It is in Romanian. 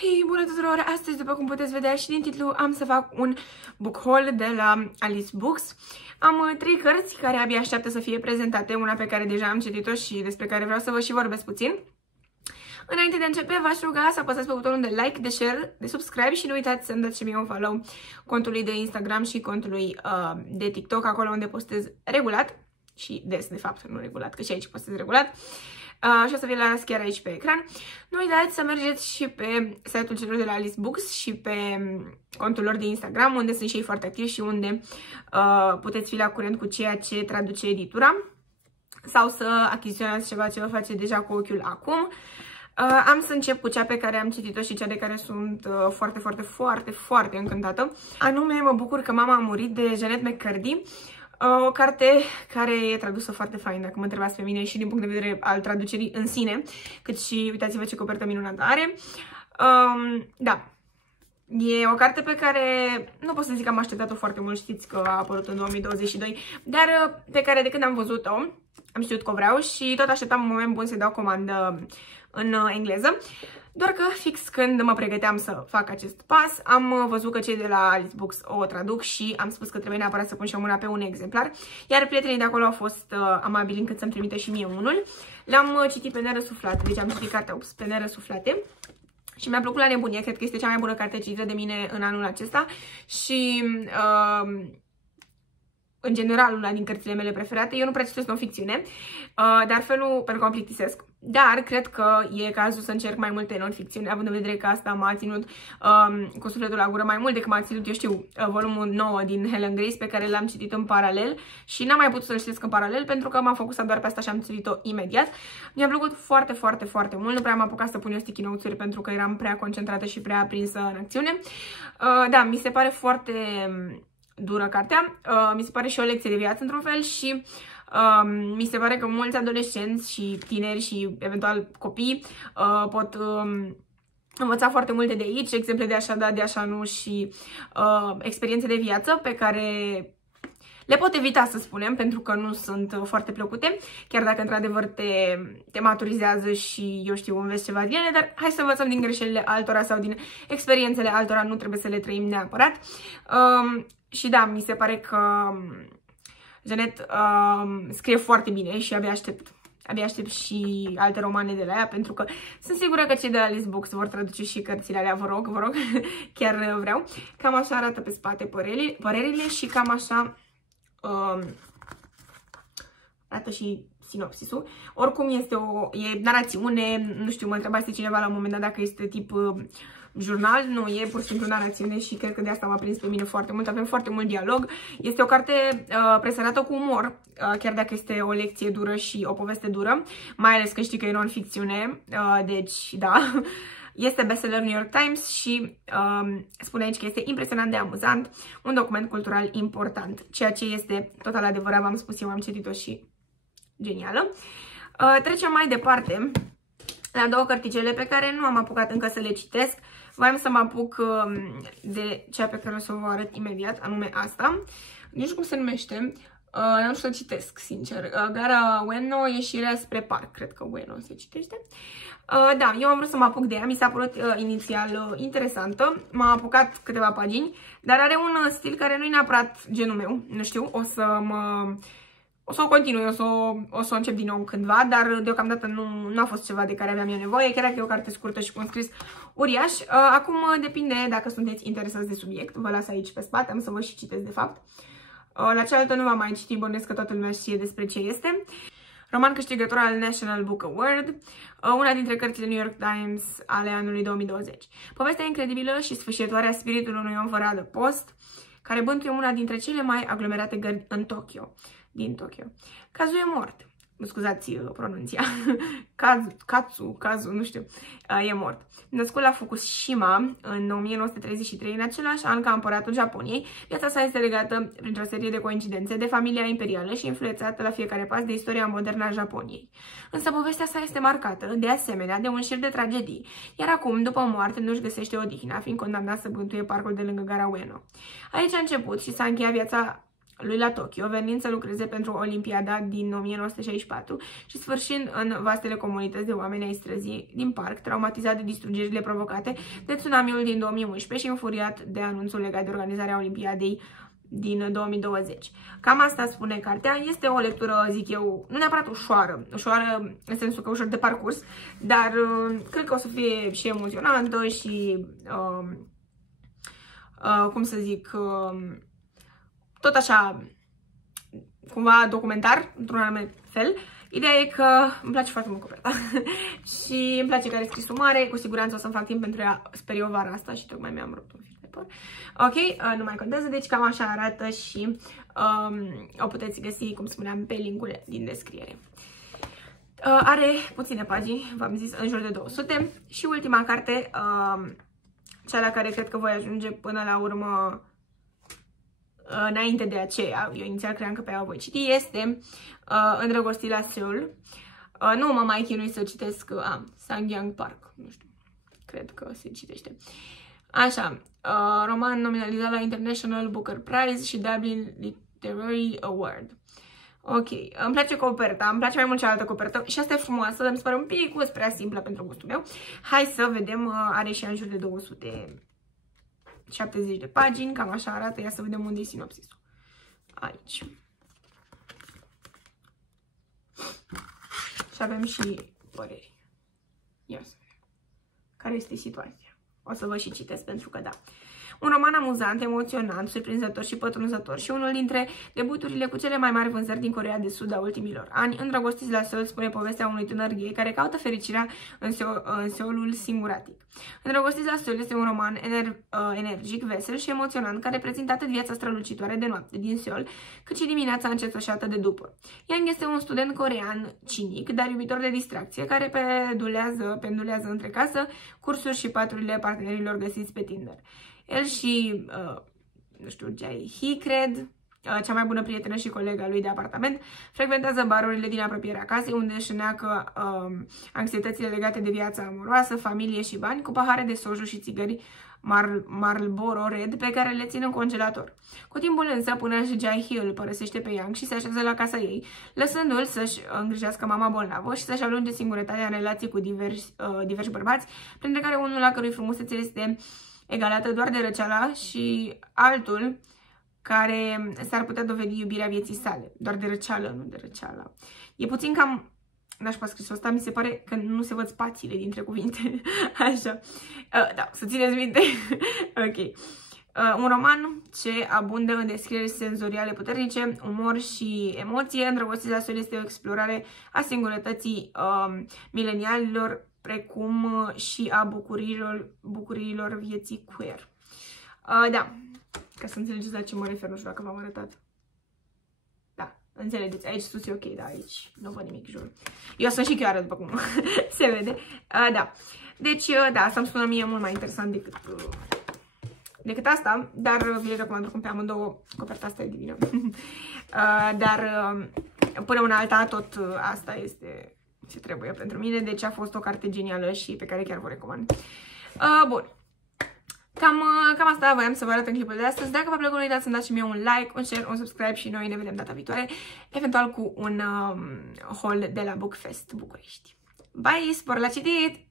Hei, bună tuturor! Astăzi, după cum puteți vedea și din titlu, am să fac un book haul de la Alice Books. Am 3 cărți care abia așteaptă să fie prezentate, una pe care deja am citit-o și despre care vreau să vă și vorbesc puțin. Înainte de a începe, v-aș ruga să apăsați pe butonul de like, de share, de subscribe și nu uitați să-mi dați și mie un follow contului de Instagram și contului de TikTok, acolo unde postez regulat și des, de fapt, nu regulat, că și aici postez regulat. Și o să vi le las chiar aici pe ecran. Nu uitați să mergeți și pe site-ul celor de la Alice Books și pe contul lor de Instagram, unde sunt și ei foarte activi și unde puteți fi la curent cu ceea ce traduce editura sau să achiziționați ceva ce vă face deja cu ochiul acum. Am să încep cu cea pe care am citit-o și cea de care sunt foarte încântată. Anume, mă bucur că mama a murit, de Jeanette McCurdy. O carte care e tradusă foarte fain, dacă mă întrebați pe mine, și din punct de vedere al traducerii în sine, cât și uitați-vă ce copertă minunată are. Da, e o carte pe care nu pot să zic că am așteptat-o foarte mult, știți că a apărut în 2022, dar pe care de când am văzut-o, am știut că o vreau și tot așteptam un moment bun să dau comandă în engleză. Doar că fix când mă pregăteam să fac acest pas, am văzut că cei de la Alice Books o traduc și am spus că trebuie neapărat să pun și o mâna pe un exemplar. Iar prietenii de acolo au fost amabili încât să-mi trimită și mie unul. L-am citit pe nerăsuflate, deci am citit cartea pe nerăsuflate. Și mi-a plăcut la nebunie, cred că este cea mai bună carte citită de mine în anul acesta. Și... în general, una din cărțile mele preferate. Eu nu prea citesc non-ficțiune, dar felul, pentru că mă plictisesc. Dar cred că e cazul să încerc mai multe non-ficțiune, având în vedere că asta m-a ținut cu sufletul la gură mai mult decât m-a ținut, eu știu, volumul 9 din Helen Grace, pe care l-am citit în paralel și n-am mai putut să-l citesc în paralel pentru că m-am focusat doar pe asta și am citit-o imediat. Mi-a plăcut foarte mult, nu prea am apucat să pun eu sticky notes-uri pentru că eram prea concentrată și prea aprinsă în acțiune. Da, mi se pare foarte... dură cartea, mi se pare și o lecție de viață într-un fel și mi se pare că mulți adolescenți și tineri și eventual copii pot învăța foarte multe de aici, exemple de așa da, de așa nu și experiențe de viață pe care le pot evita, să spunem, pentru că nu sunt foarte plăcute, chiar dacă într-adevăr te maturizează și, eu știu, înveți ceva din ele, dar hai să învățăm din greșelile altora sau din experiențele altora, nu trebuie să le trăim neapărat. Și da, mi se pare că Jeanette scrie foarte bine și abia aștept și alte romane de la ea, pentru că sunt sigură că cei de la Alice Books vor traduce și cărțile alea, vă rog, chiar vreau. Cam așa arată pe spate părerile și cam așa arată și sinopsisul. Oricum e narațiune, nu știu, mă întrebați cineva la un moment dat dacă este tip jurnal, nu, e pur și simplu narațiune și cred că de asta m-a prins pe mine foarte mult, avem foarte mult dialog. Este o carte presărată cu umor, chiar dacă este o lecție dură și o poveste dură, mai ales că știi că e non-ficțiune, deci da. Este bestseller New York Times și spune aici că este impresionant de amuzant, un document cultural important, ceea ce este total adevărat, v-am spus eu, am citit-o și genială. Trecem mai departe la 2 cărticele pe care nu am apucat încă să le citesc. Voiam să mă apuc de cea pe care o să vă arăt imediat, anume asta. Nu știu cum se numește, nu știu să citesc, sincer. Gara Ueno, ieșirea spre parc, cred că Ueno se citește. Da, eu am vrut să mă apuc de ea, mi s-a părut inițial interesantă, m-am apucat câteva pagini, dar are un stil care nu e neapărat genul meu, nu știu, o să o continui, o să o încep din nou cândva, dar deocamdată nu a fost ceva de care aveam eu nevoie, chiar dacă e o carte scurtă și cu un scris uriaș. Acum depinde dacă sunteți interesați de subiect, vă las aici pe spate, am să vă și citesc de fapt. La cealaltă nu v-am mai citit, bănuiesc că toată lumea știe despre ce este. Roman câștigător al National Book Award, una dintre cărțile New York Times ale anului 2020. Povestea incredibilă și sfârșitoare a spiritului unui om fără adăpost, care bântuie una dintre cele mai aglomerate gări din Tokyo. Cazul e mort. Scuzați pronunția. Cazul, nu știu, e mort. Născut la Fukushima în 1933, în același an ca împăratul Japoniei, viața sa este legată printr-o serie de coincidențe de familia imperială și influențată la fiecare pas de istoria modernă a Japoniei. Însă povestea sa este marcată, de asemenea, de un șir de tragedii, iar acum, după moarte, nu-și găsește odihna, fiind condamnat să bântuie parcul de lângă gara Ueno. Aici a început și s-a încheiat viața lui la Tokyo, venind să lucreze pentru Olimpiada din 1964 și sfârșind în vastele comunități de oameni ai străzii din parc, traumatizat de distrugerile provocate de tsunamiul din 2011 și înfuriat de anunțul legat de organizarea Olimpiadei din 2020. Cam asta spune cartea. Este o lectură, zic eu, nu neapărat ușoară în sensul că ușor de parcurs, dar cred că o să fie și emoționantă și cum să zic, tot așa, cumva documentar, într-un anume fel. Ideea e că îmi place foarte mult coperta și îmi place că are scrisul mare, cu siguranță o să-mi fac timp pentru ea, sper eu, vara asta și tocmai mi-am rupt un fir de păr. Ok, nu mai contează, deci cam așa arată și o puteți găsi, cum spuneam, pe linkul din descriere. Are puține pagini, v-am zis, în jur de 200 și ultima carte, cea la care cred că voi ajunge până la urmă înainte de aceea, eu inițial cream că pe aia o voi citi, este Îndrăgostit la Seul. Nu mă mai chinui să citesc Sangyang Park, nu știu, cred că se citește. Așa, roman nominalizat la International Booker Prize și Dublin Literary Award. Ok, îmi place coperta, îmi place mai mult cealaltă copertă și asta e frumoasă, dar mi se pare un pic prea simplă pentru gustul meu. Hai să vedem, are și în jur de 270 de pagini, cam așa arată, ia să vedem unde e sinopsisul. Aici. Și avem și păreri. Ia să vedem. Care este situația? O să vă și citesc pentru că da. Un roman amuzant, emoționant, surprinzător și pătrunzător și unul dintre debuturile cu cele mai mari vânzări din Coreea de Sud a ultimilor ani. Îndrăgostiți la Seul spune povestea unui tânăr gay care caută fericirea în Seulul singuratic. Îndrăgostiți la Seul este un roman energic, vesel și emoționant care prezintă atât viața strălucitoare de noapte din Seul, cât și dimineața încetășată de după. Yang este un student corean cinic, dar iubitor de distracție, care pendulează între casă, cursuri și patrurile partenerilor găsiți pe Tinder. El și, nu știu, Jae-hee, cred, cea mai bună prietenă și colega lui de apartament, frecventează barurile din apropierea casei, unde își îneacă anxietățile legate de viața amoroasă, familie și bani, cu pahare de soju și țigări Marlboro Red pe care le țin în congelator. Cu timpul însă, până și Jae-hee îl părăsește pe Yang și se așează la casa ei, lăsându-l să-și îngrijească mama bolnavă și să-și alunge singurătatea în relații cu diversi bărbați, printre care unul la cărui frumusețe este egalată doar de răceala și altul care s-ar putea dovedi iubirea vieții sale. Doar de răceală, nu de răceala. E puțin cam... N-aș scrisul ăsta, mi se pare că nu se văd spațiile dintre cuvinte. Așa. Da, să țineți minte. Ok. Un roman ce abundă în descrieri senzoriale puternice, umor și emoție. Îndrăgostiți la Seul este o explorare a singurătății milenialilor, precum și a bucuriilor vieții queer. Da, ca să înțelegeți la ce mă refer, nu știu dacă v-am arătat. Da, înțelegeți, aici sus e ok, da, aici nu văd nimic, jur. Eu sunt și chiar, după cum se vede. Da, deci, da, asta îmi sună mie mult mai interesant decât asta, dar vi le recomand oricum pe amândouă, coperta asta e divină. Dar până una alta, tot asta este ce trebuie pentru mine, deci a fost o carte genială și pe care chiar vă recomand. Bun. Cam asta voiam să vă arăt în clipul de astăzi. Dacă v-a plăcut, nu uitați să-mi dați și mie un like, un share, un subscribe și noi ne vedem data viitoare, eventual cu un haul de la Bookfest București. Bye, spor la citit!